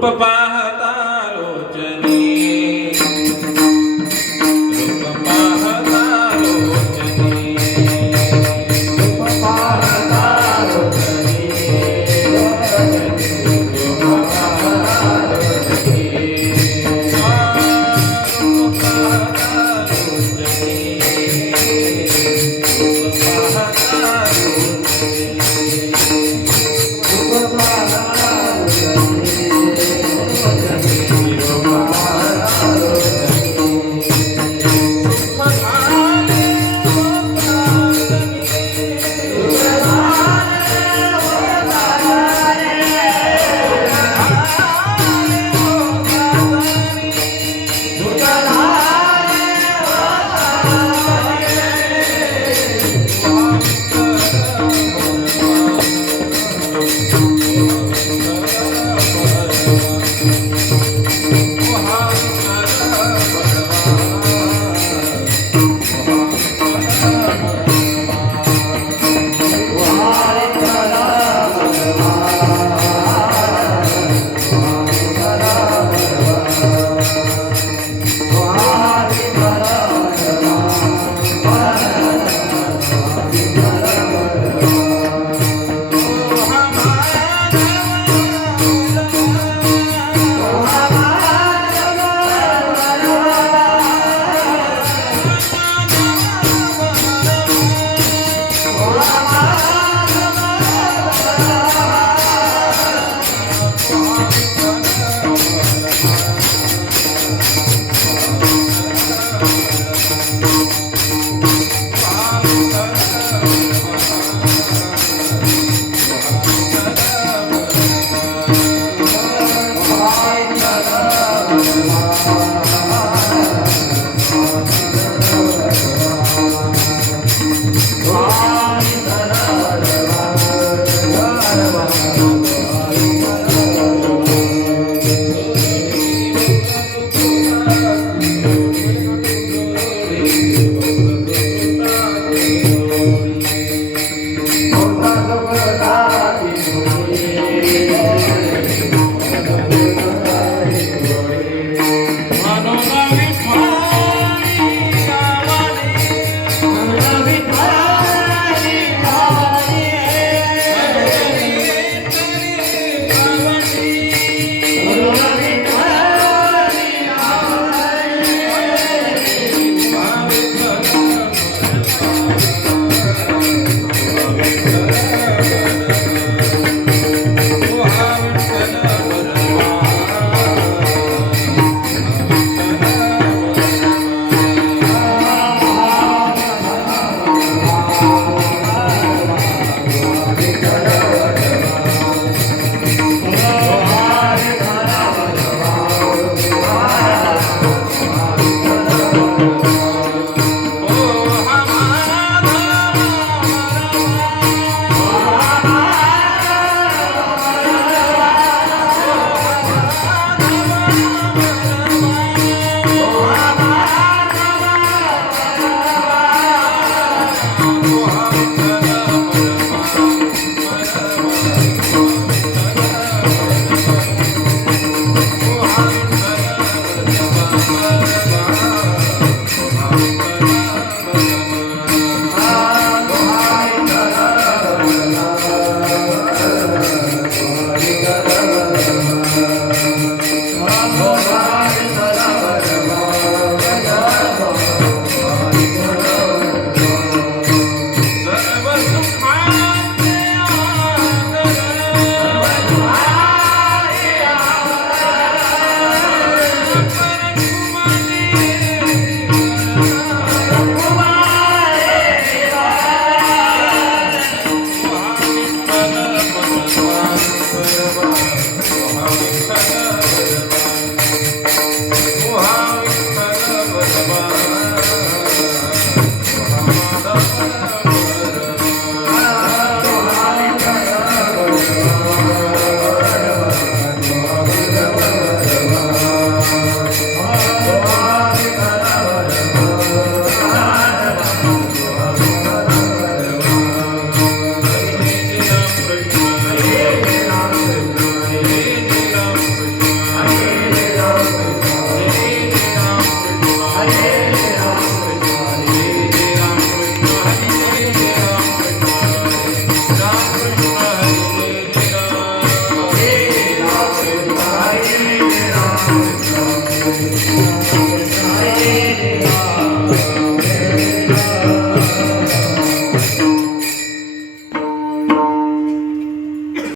papá.